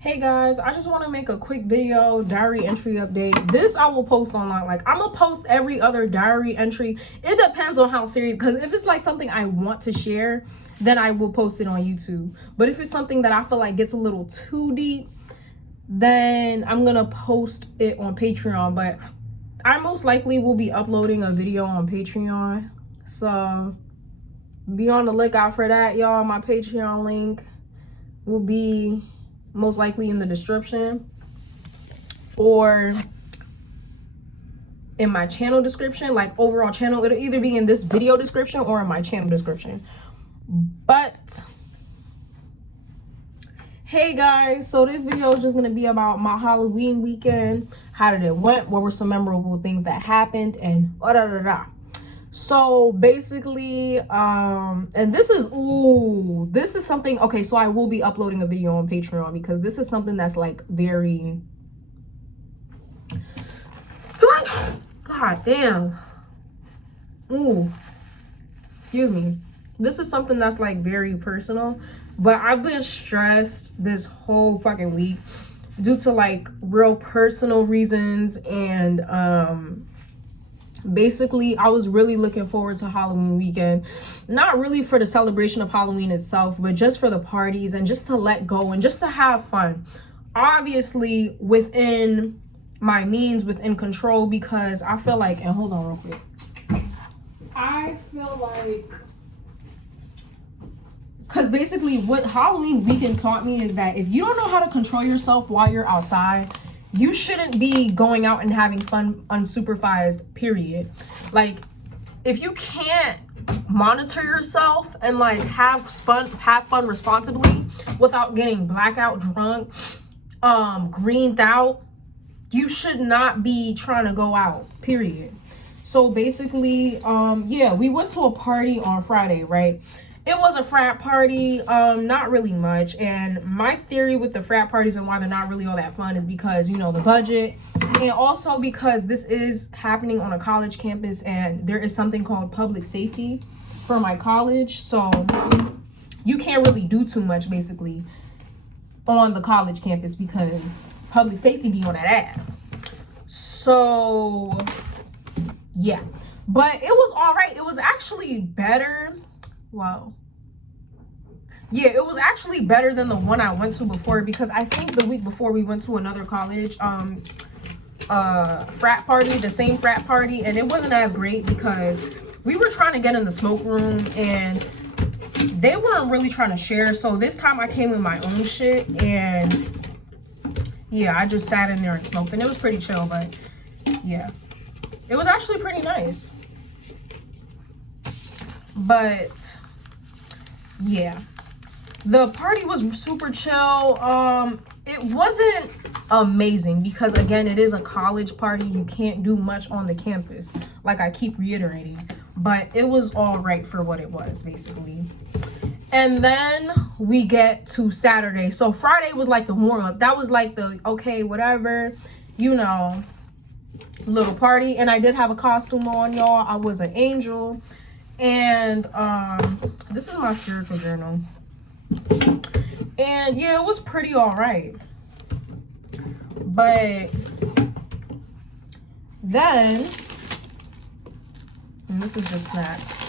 Hey guys, I just want to make a quick video diary entry update. This I will post online. Like, I'm gonna post every other diary entry. It depends on how serious, because if it's like something I want to share, then I will post it on YouTube. But if it's something that I feel like gets a little too deep, then I'm gonna post it on Patreon. But I most likely will be uploading a video on Patreon, so be on the lookout for that, y'all. My Patreon link will be most likely in the description or in my channel description, like overall channel. It'll either be in this video description or in my channel description. But hey guys, so this video is just gonna be about my Halloween weekend. How did it went? What were some memorable things that happened? And so basically, and this is something, okay, so I will be uploading a video on Patreon because this is something that's like very, god damn, excuse me, this is something that's like very personal, but I've been stressed this whole fucking week due to like real personal reasons. And basically, I was really looking forward to Halloween weekend, not really for the celebration of Halloween itself, but just for the parties and just to let go and just to have fun, obviously within my means, within control, because I feel like, and hold on real quick, I feel like, because basically what Halloween weekend taught me is that if you don't know how to control yourself while you're outside, you shouldn't be going out and having fun unsupervised, period. Like, if you can't monitor yourself and like have fun responsibly without getting blackout drunk, greened out, you should not be trying to go out, period. So basically, yeah, we went to a party on Friday, right? It was a frat party, not really much. And my theory with the frat parties and why they're not really all that fun is because, you know, the budget, and also because this is happening on a college campus and there is something called public safety for my college. So you can't really do too much basically on the college campus because public safety be on that ass. So yeah, but it was all right. It was actually better. Wow. Yeah, it was actually better than the one I went to before, because I think the week before we went to another college frat party, the same frat party, and it wasn't as great because we were trying to get in the smoke room and they weren't really trying to share. So this time I came with my own shit, and yeah, I just sat in there and smoked, and it was pretty chill. But yeah, it was actually pretty nice. But yeah, the party was super chill. It wasn't amazing because, again, it is a college party. You can't do much on the campus, like I keep reiterating, but it was all right for what it was basically. And then we get to Saturday. So Friday was like the warm-up. That was like the okay, whatever, you know, little party. And I did have a costume on, y'all. I was an angel. And this is my spiritual journal, and yeah, it was pretty all right. But then, and this is just snacks,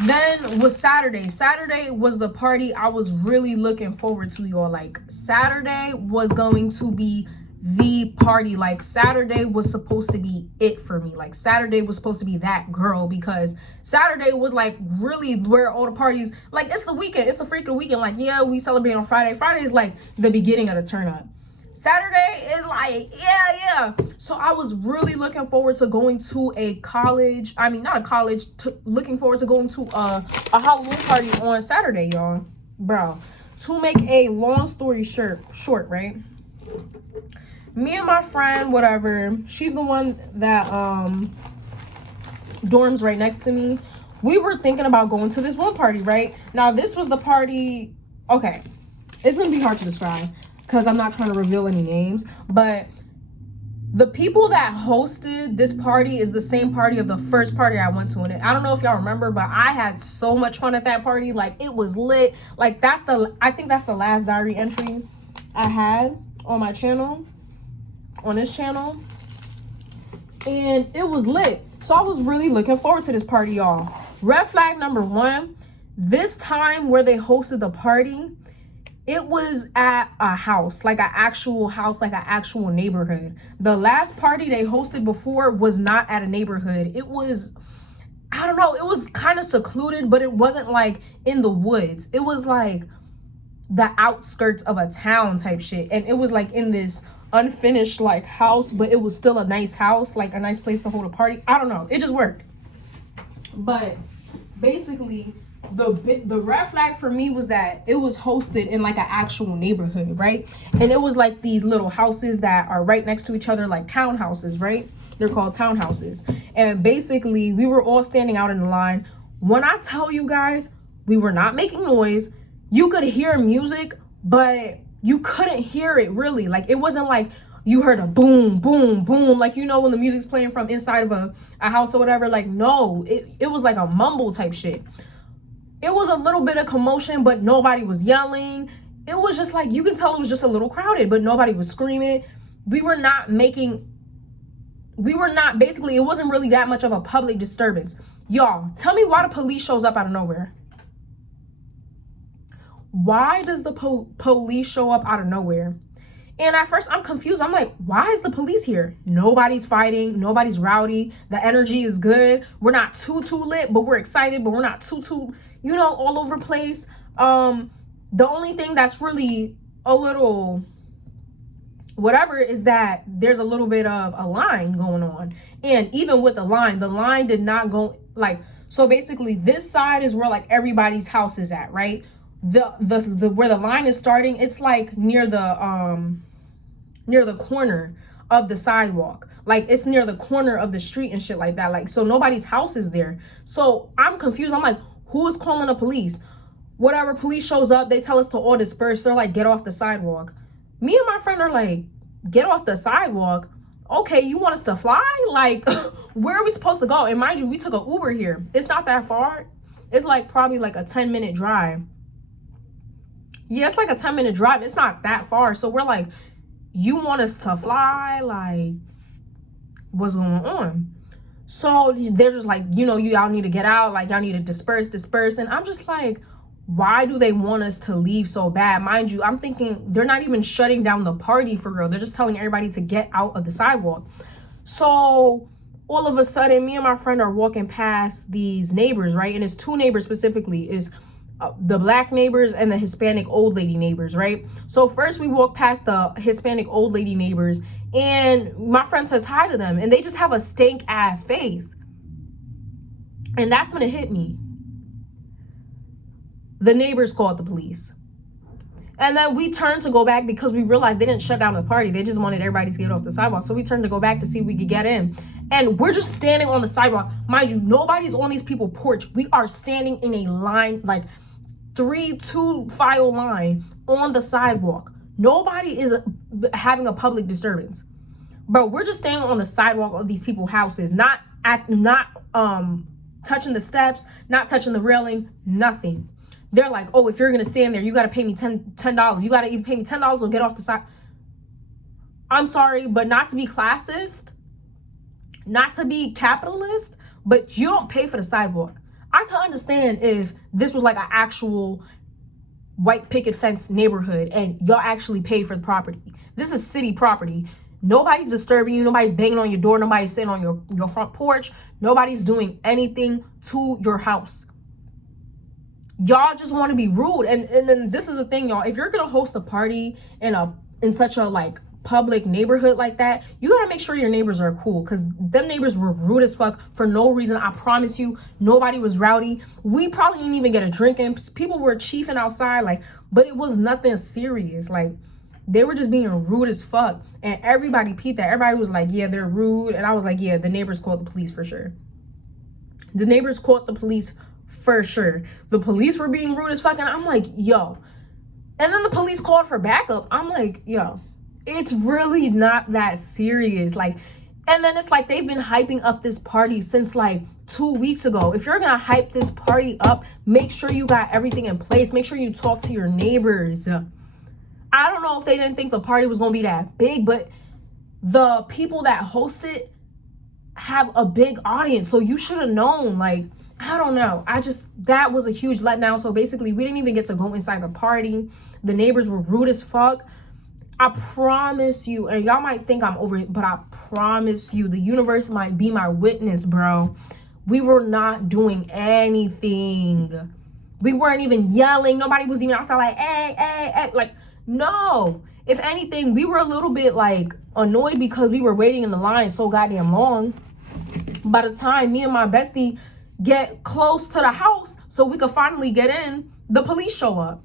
then was Saturday. Saturday was the party I was really looking forward to, y'all. Like, Saturday was going to be the party. Like, Saturday was supposed to be it for me. Like, Saturday was supposed to be that girl, because Saturday was like really where all the parties, like, it's the weekend, it's the freaking weekend. Like, yeah, we celebrate on Friday. Friday is like the beginning of the turn up. Saturday is like, yeah. So I was really looking forward to going to a college, I mean, not a college, looking forward to going to a Halloween party on Saturday, y'all. Bro, to make a long story short, right? Me and my friend, whatever, she's the one that dorms right next to me. We were thinking about going to this one party, right? Now, this was the party, okay, it's gonna be hard to describe because I'm not trying to reveal any names, but the people that hosted this party is the same party of the first party I went to. And I don't know if y'all remember, but I had so much fun at that party. Like, it was lit. Like, I think that's the last diary entry. I had on my channel, on this channel, and it was lit. So I was really looking forward to this party, y'all. Red flag number one, this time where they hosted the party, it was at a house, like an actual house, like an actual neighborhood. The last party they hosted before was not at a neighborhood. It was, I don't know, it was kind of secluded, but it wasn't like in the woods. It was like the outskirts of a town type shit. And it was like in this unfinished like house, but it was still a nice house, like a nice place to hold a party. I don't know, it just worked. But basically, the red flag for me was that it was hosted in like an actual neighborhood, right? And it was like these little houses that are right next to each other, like townhouses, right? They're called townhouses. And basically we were all standing out in the line. When I tell you guys, we were not making noise. You could hear music, but you couldn't hear it really. Like, it wasn't like you heard a boom, boom, boom, like, you know, when the music's playing from inside of a house or whatever. Like, no, it was like a mumble type shit. It was a little bit of commotion, but nobody was yelling. It was just like, you can tell it was just a little crowded, but nobody was screaming. Basically, it wasn't really that much of a public disturbance. Y'all, tell me why the police shows up out of nowhere. Why does the police show up out of nowhere? And at first I'm confused. I'm like, why is the police here? Nobody's fighting. Nobody's rowdy. The energy is good. We're not too lit, but we're excited, but we're not too, you know, all over the place. The only thing that's really a little whatever is that there's a little bit of a line going on. And even with the line did not go like, so basically this side is where like everybody's house is at, right? The where the line is starting, it's like near the corner of the sidewalk. Like, it's near the corner of the street and shit like that. Like, so nobody's house is there. So I'm confused. I'm like, who is calling the police? Whatever, police shows up, they tell us to all disperse. They're like, get off the sidewalk. Me and my friend are like, get off the sidewalk? Okay, you want us to fly? Like, where are we supposed to go? And mind you, we took an Uber here. It's not that far. It's like probably like a 10-minute drive. Yeah, it's like a 10-minute drive. It's not that far. So we're like, you want us to fly? Like, what's going on? So they're just like, you know, y'all need to get out. Like, y'all need to disperse. And I'm just like, why do they want us to leave so bad? Mind you, I'm thinking they're not even shutting down the party for real. They're just telling everybody to get out of the sidewalk. So all of a sudden, me and my friend are walking past these neighbors, right? And it's two neighbors specifically. Is the black neighbors and the Hispanic old lady neighbors, right? So first we walk past the Hispanic old lady neighbors, and my friend says hi to them, and they just have a stank ass face. And that's when it hit me. The neighbors called the police. And then we turned to go back because we realized they didn't shut down the party. They just wanted everybody to get off the sidewalk. So we turned to go back to see if we could get in. And we're just standing on the sidewalk. Mind you, nobody's on these people's porch. We are standing in a line, like 3-2 file line on the sidewalk. Nobody is having a public disturbance. Bro, we're just standing on the sidewalk of these people's houses, not touching the steps, not touching the railing, nothing. They're like, oh, if you're gonna stand there, you gotta pay me $10. You gotta either pay me $10 or get off the side. I'm sorry, but not to be classist, not to be capitalist, but you don't pay for the sidewalk. I can understand if this was like an actual white picket fence neighborhood and y'all actually pay for the property. This is city property. Nobody's disturbing you. Nobody's banging on your door. Nobody's sitting on your front porch. Nobody's doing anything to your house. Y'all just want to be rude. And then this is the thing, y'all. If you're going to host a party in such a like public neighborhood like that, you got to make sure your neighbors are cool, because them neighbors were rude as fuck for no reason. I promise you, nobody was rowdy. We probably didn't even get a drink in. People were chiefing outside, like, but it was nothing serious. Like, they were just being rude as fuck. And everybody peeped that. Everybody was like, yeah, they're rude. And I was like, yeah, the neighbors called the police for sure. The neighbors called the police for sure. The police were being rude as fuck. And I'm like, yo. And then the police called for backup. I'm like, yo, it's really not that serious. Like, and then it's like they've been hyping up this party since like 2 weeks ago. If you're gonna hype this party up, make sure you got everything in place. Make sure you talk to your neighbors. I don't know if they didn't think the party was gonna be that big, but the people that hosted have a big audience, so you should have known. Like, I don't know, that was a huge letdown. So basically we didn't even get to go inside the party. The neighbors were rude as fuck. I promise you, and y'all might think I'm over it, but I promise you, the universe might be my witness, bro. We were not doing anything. We weren't even yelling. Nobody was even outside like, hey, hey, hey. Like, no. If anything, we were a little bit like annoyed because we were waiting in the line so goddamn long. By the time me and my bestie get close to the house so we could finally get in, the police show up.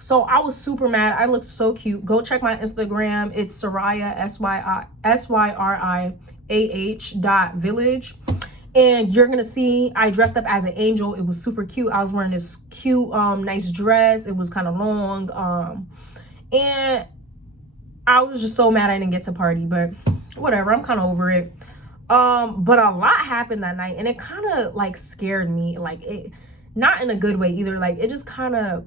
So I was super mad. I looked so cute. Go check my Instagram. It's Syriah, SYRIAH.village. And you're gonna see I dressed up as an angel. It was super cute. I was wearing this cute, nice dress. It was kind of long. And I was just so mad I didn't get to party, but whatever. I'm kind of over it. But a lot happened that night, and it kind of like scared me. Like, it, not in a good way either. Like, it just kind of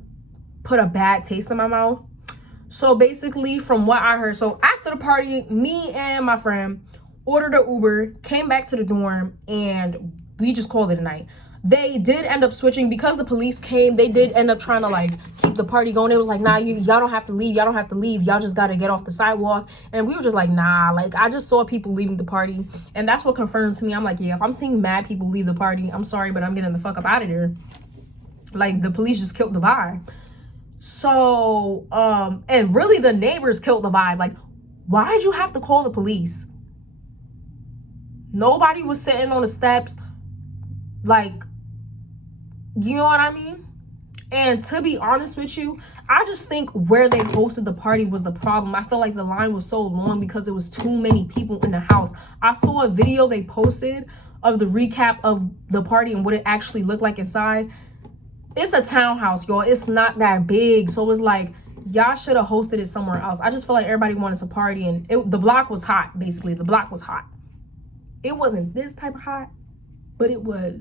put a bad taste in my mouth. So basically, from what I heard, so after the party, me and my friend ordered an Uber, came back to the dorm, and we just called it a night. They did end up switching because the police came. They did end up trying to like keep the party going. It was like, nah, y'all don't have to leave. Y'all don't have to leave. Y'all just got to get off the sidewalk. And we were just like, nah. Like, I just saw people leaving the party, and that's what confirmed to me. I'm like, yeah, if I'm seeing mad people leave the party, I'm sorry, but I'm getting the fuck up out of there. Like, the police just killed the vibe. So, and really the neighbors killed the vibe. Like, why did you have to call the police? Nobody was sitting on the steps. Like, you know what I mean? And to be honest with you, I just think where they hosted the party was the problem. I feel like the line was so long because there was too many people in the house. I saw a video they posted of the recap of the party and what it actually looked like inside. It's a townhouse, y'all. It's not that big. So it's like, y'all should have hosted it somewhere else. I just feel like everybody wanted to party, and the block was hot, basically. The block was hot. It wasn't this type of hot, but it was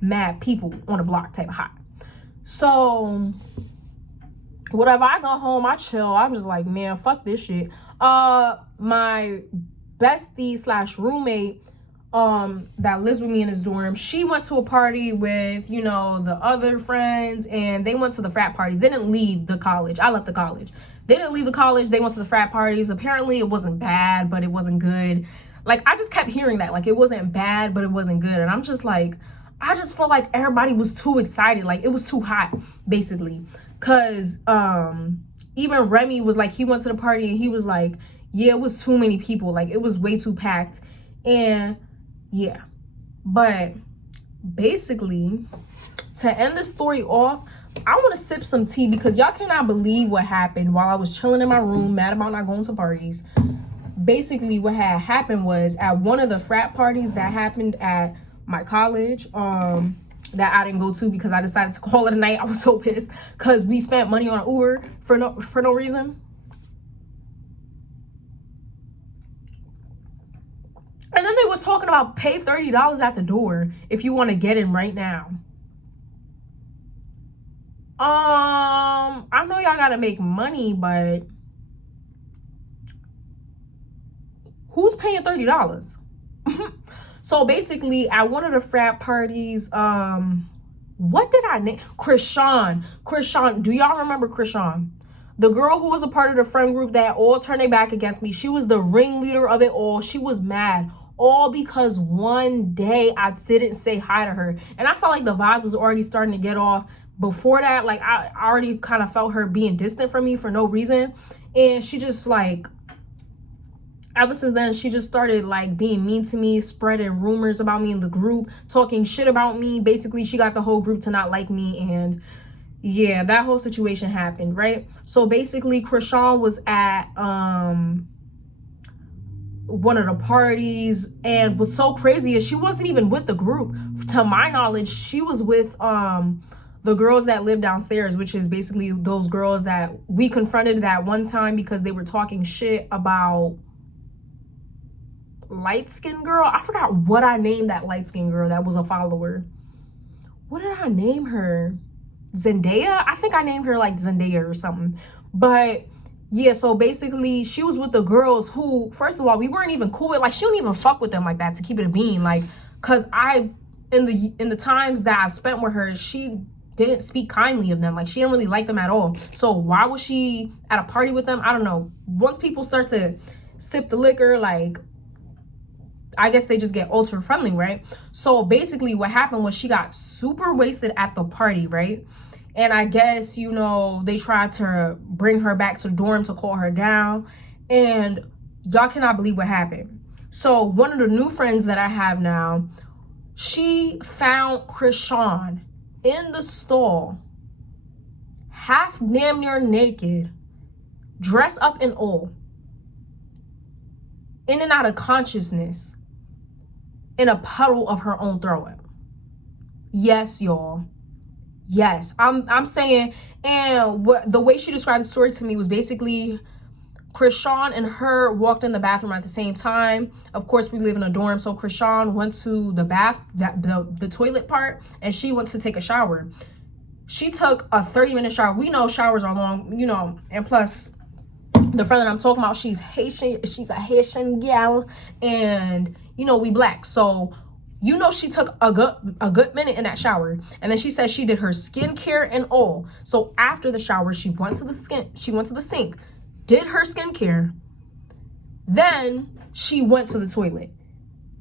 mad people on the block type of hot. So whatever, I go home, I chill. I'm just like, man, fuck this shit. My bestie slash roommate that lives with me in his dorm, she went to a party with, you know, the other friends, and they went to the frat parties. They didn't leave the college. I left the college. They didn't leave the college. They went to the frat parties. Apparently it wasn't bad, but it wasn't good. Like, I just kept hearing that, like, it wasn't bad, but it wasn't good. And I'm just like, I just felt like everybody was too excited. Like, it was too hot, basically. Cause even Remy was like, he went to the party and he was like, yeah, it was too many people. Like, it was way too packed. And yeah, but basically, to end the story off, I want to sip some tea because y'all cannot believe what happened while I was chilling in my room, mad about not going to parties. Basically, what had happened was at one of the frat parties that happened at my college, that I didn't go to because I decided to call it a night. I was so pissed because we spent money on an Uber for no reason. And then they was talking about pay $30 at the door if you want to get in right now. I know y'all gotta make money, but who's paying $30? So basically, at one of the frat parties, what did I name? Krishan. Do y'all remember Krishan? The girl who was a part of the friend group that all turned their back against me. She was the ringleader of it all. She was mad. All because one day I didn't say hi to her. And I felt like the vibe was already starting to get off. Before that, like, I already kind of felt her being distant from me for no reason. And she just, like, ever since then, she just started, like, being mean to me, spreading rumors about me in the group, talking shit about me. Basically, she got the whole group to not like me, and yeah, that whole situation happened, right? So basically, Krishan was at one of the parties, and what's so crazy is she wasn't even with the group. To my knowledge, she was with the girls that live downstairs, which is basically those girls that we confronted that one time because they were talking shit about light-skinned girl. I forgot what I named that light-skinned girl that was a follower. What did I name her? Zendaya. I think I named her like Zendaya or something. But yeah, so basically she was with the girls who, first of all, we weren't even cool with. Like, she don't even fuck with them like that, to keep it a bean. Like, cause in the times that I've spent with her, she didn't speak kindly of them. Like, she didn't really like them at all. So why was she at a party with them? I don't know. Once people start to sip the liquor, like, I guess they just get ultra friendly, right? So basically what happened was she got super wasted at the party, right? And I guess, you know, they tried to bring her back to the dorm to call her down. And y'all cannot believe what happened. So one of the new friends that I have now, she found Krishan in the stall, half damn near naked, dressed up in all, in and out of consciousness, in a puddle of her own throw up. Yes, y'all. Yes, I'm saying. And what the way she described the story to me was basically Krishan and her walked in the bathroom at the same time. Of course, we live in a dorm, so Krishan went to the the toilet part, and she went to take a shower. She took a 30-minute shower. We know showers are long, you know, and plus the friend that I'm talking about, she's Haitian. She's a Haitian gal, and you know we black, so you know she took a good minute in that shower. And then she said she did her skincare and all. So after the shower, she went to the sink, did her skincare, then she went to the toilet.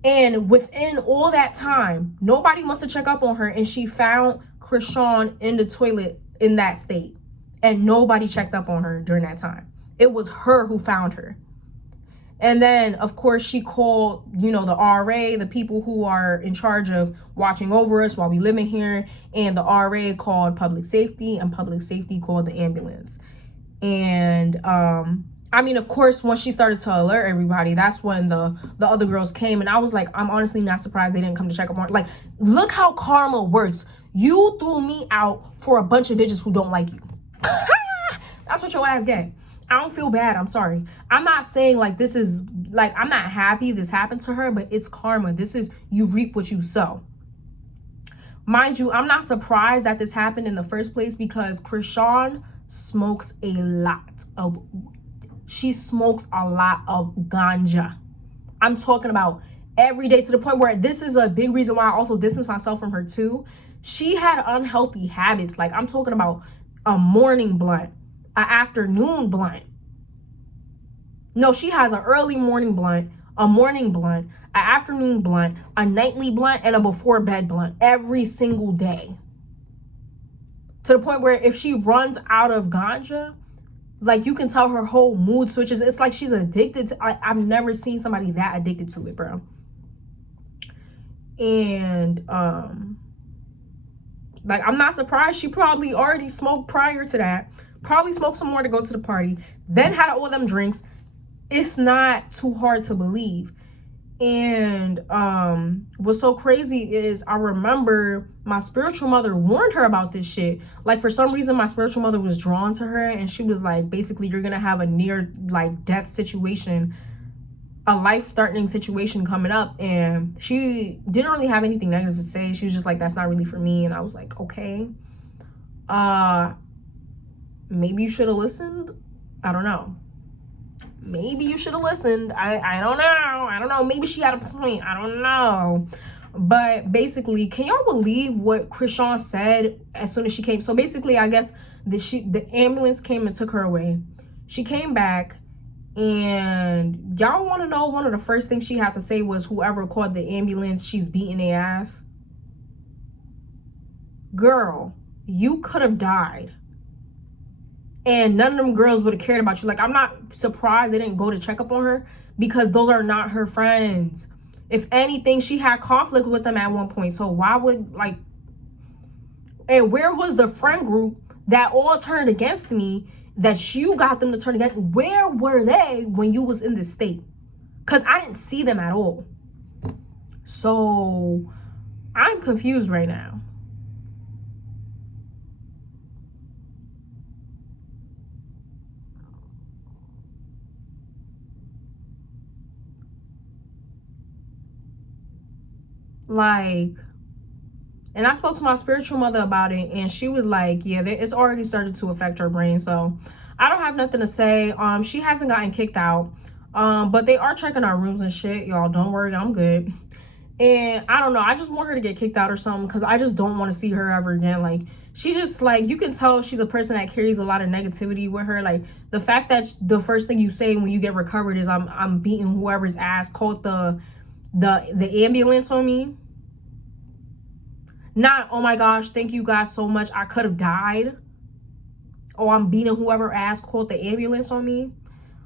And within all that time, nobody went to check up on her, and she found Krishan in the toilet in that state, and nobody checked up on her during that time. It was her who found her. And then, of course, she called, you know, the RA, the people who are in charge of watching over us while we live in here. And the RA called public safety, and public safety called the ambulance. And, I mean, of course, once she started to alert everybody, that's when the other girls came. And I was like, I'm honestly not surprised they didn't come to check up on her. Like, look how karma works. You threw me out for a bunch of bitches who don't like you. That's what your ass get. I don't feel bad. I'm sorry. I'm not saying like this is like, I'm not happy this happened to her, but it's karma. This is, you reap what you sow. Mind you, I'm not surprised that this happened in the first place, because Krishan smokes a lot of, she smokes a lot of ganja. I'm talking about every day, to the point where this is a big reason why I also distance myself from her too. She had unhealthy habits. Like, I'm talking about a morning blunt, an afternoon blunt. No, she has an early morning blunt, a morning blunt, an afternoon blunt, a nightly blunt, and a before bed blunt every single day. To the point where if she runs out of ganja, like, you can tell her whole mood switches. It's like she's addicted to, I've never seen somebody that addicted to it, bro. And like, I'm not surprised. She probably already smoked prior to that, probably smoked some more to go to the party, then had all them drinks. It's not too hard to believe. And what's so crazy is I remember my spiritual mother warned her about this shit. Like, for some reason, my spiritual mother was drawn to her, and she was like, basically, you're gonna have a near like death situation, a life-threatening situation coming up. And she didn't really have anything negative to say. She was just like, that's not really for me. And I was like, okay, maybe you should have listened. I don't know. Maybe you should have listened. I don't know. Maybe she had a point. I don't know. But basically, can y'all believe what Krishan said as soon as she came? So basically, I guess the ambulance came and took her away. She came back, and y'all want to know, one of the first things she had to say was, whoever called the ambulance, she's beating their ass. Girl, you could have died, and none of them girls would have cared about you. Like, I'm not surprised they didn't go to check up on her, because those are not her friends. If anything, she had conflict with them at one point. So why would, like, and where was the friend group that all turned against me, that you got them to turn against? Where were they when you was in this state? Because I didn't see them at all. So I'm confused right now. Like, And I spoke to my spiritual mother about it, and she was like, yeah, it's already started to affect her brain. So I don't have nothing to say. She hasn't gotten kicked out. But they are checking our rooms and shit. Y'all, don't worry, I'm good. And I don't know, I just want her to get kicked out or something, because I just don't want to see her ever again. Like, she just, like, you can tell she's a person that carries a lot of negativity with her. Like, the fact that the first thing you say when you get recovered is I'm beating whoever's ass, called the ambulance on me. Not, oh my gosh, thank you guys so much, I could have died. Oh, I'm beating whoever ass, called the ambulance on me.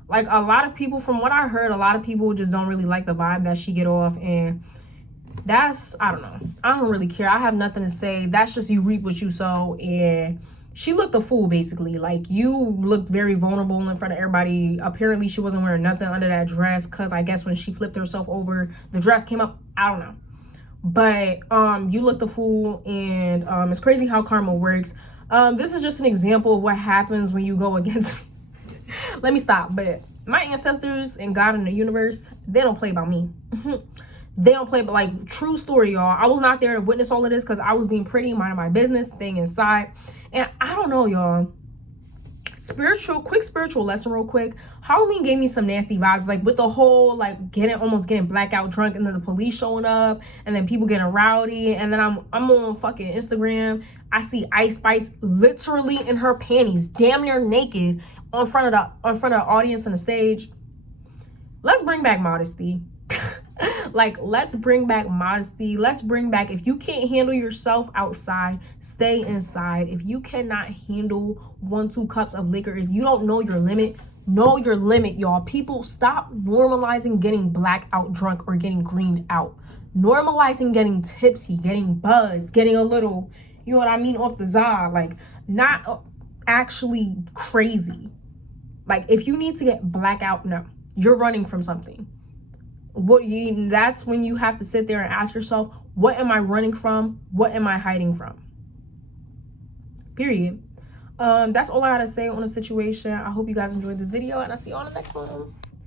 Like, a lot of people, from what I heard, a lot of people just don't really like the vibe that she get off. And that's, I don't know, I don't really care. I have nothing to say. That's just, you reap what you sow. And she looked a fool, basically. Like, you looked very vulnerable in front of everybody. Apparently she wasn't wearing nothing under that dress, because I guess when she flipped herself over, the dress came up. I don't know, but you looked a fool. And it's crazy how karma works. This is just an example of what happens when you go against let me stop. But my ancestors and God in the universe, they don't play about me. They don't play, but like, true story, y'all. I was not there to witness all of this, because I was being pretty, minding my business, staying inside. And I don't know, y'all. Quick spiritual lesson real quick. Halloween gave me some nasty vibes, like with the whole like almost getting blackout drunk, and then the police showing up, and then people getting rowdy. And then I'm on fucking Instagram, I see Ice Spice literally in her panties, damn near naked, in front of the audience on the stage. Let's bring back modesty. Like, let's bring back modesty. Let's bring back, if you can't handle yourself outside, stay inside. If you cannot handle 1-2 cups of liquor, if you don't know your limit, y'all. People, stop normalizing getting blackout drunk or getting greened out. Normalizing getting tipsy, getting buzzed, getting a little, you know what I mean, off the za. Like, not actually crazy. Like, if you need to get blackout, no, you're running from something. That's when you have to sit there and ask yourself, what am I running from? What am I hiding from? Period. That's all I gotta say on the situation. I hope you guys enjoyed this video, and I'll see you on the next one.